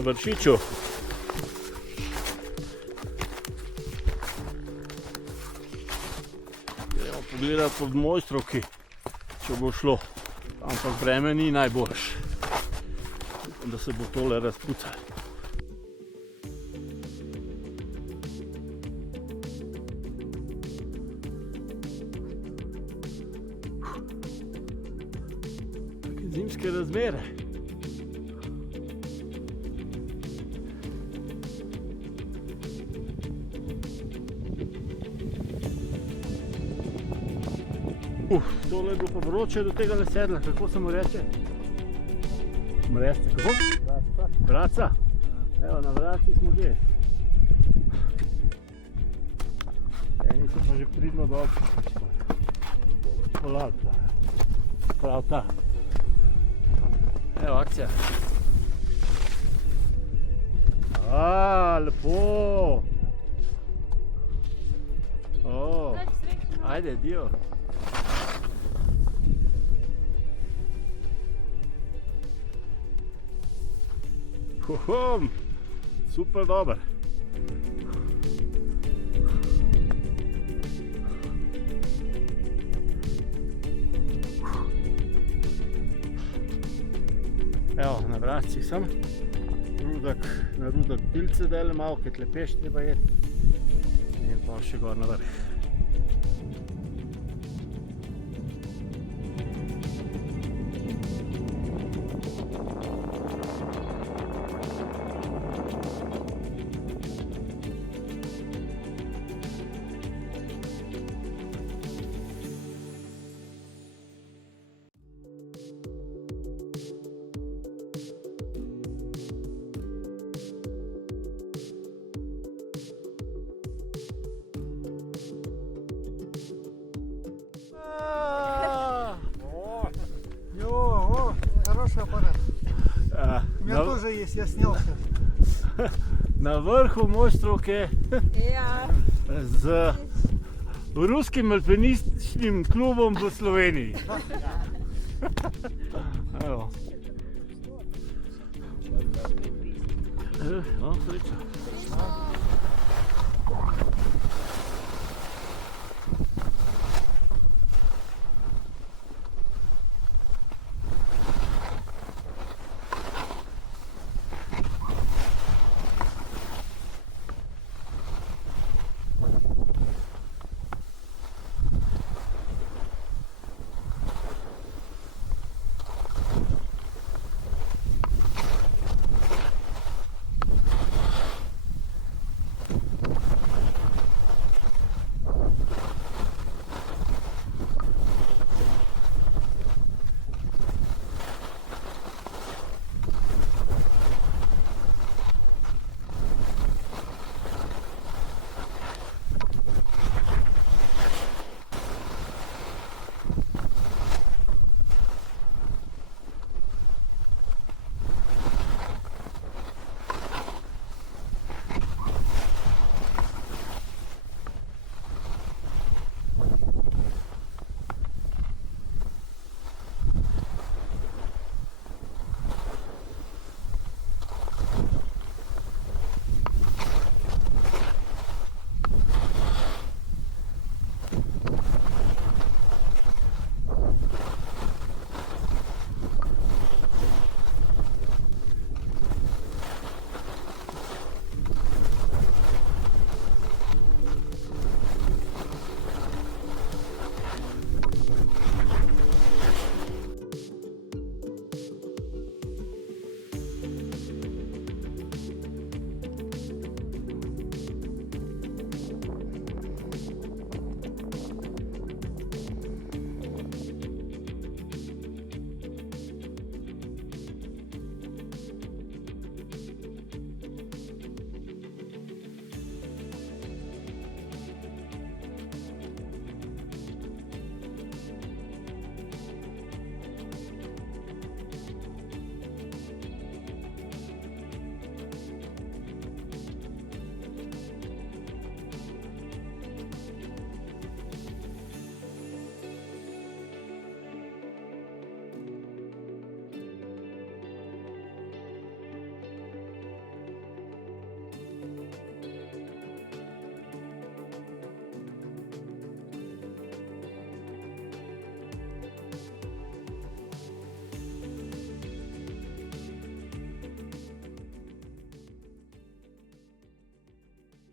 na Vršiču. Gremo pogledati pod Mojstrovki, če bo šlo, ampak vreme ni najboljš, da se bo tole razpucalo. Zimske razmere. Tole je bilo pa vroče do tega sedla, kako se mu reče? Mreste, kako? Vraca. Evo, na vraci smo že. Eni so pa že pridno dobro. Polavca. Prav ta. Evo, akcija. Lepo. Ajde, dio. Super dober. Evo, na vratcih sem. Na Rudak Pilce dele malo, kaj tlepeš treba jeti. In pa še gor na vrh. Хороший аппарат. У меня тоже есть, я снялся. Na vrhu Mojstrovke z ruskim alpinističnim klubom v Sloveniji. Evo. Sreča.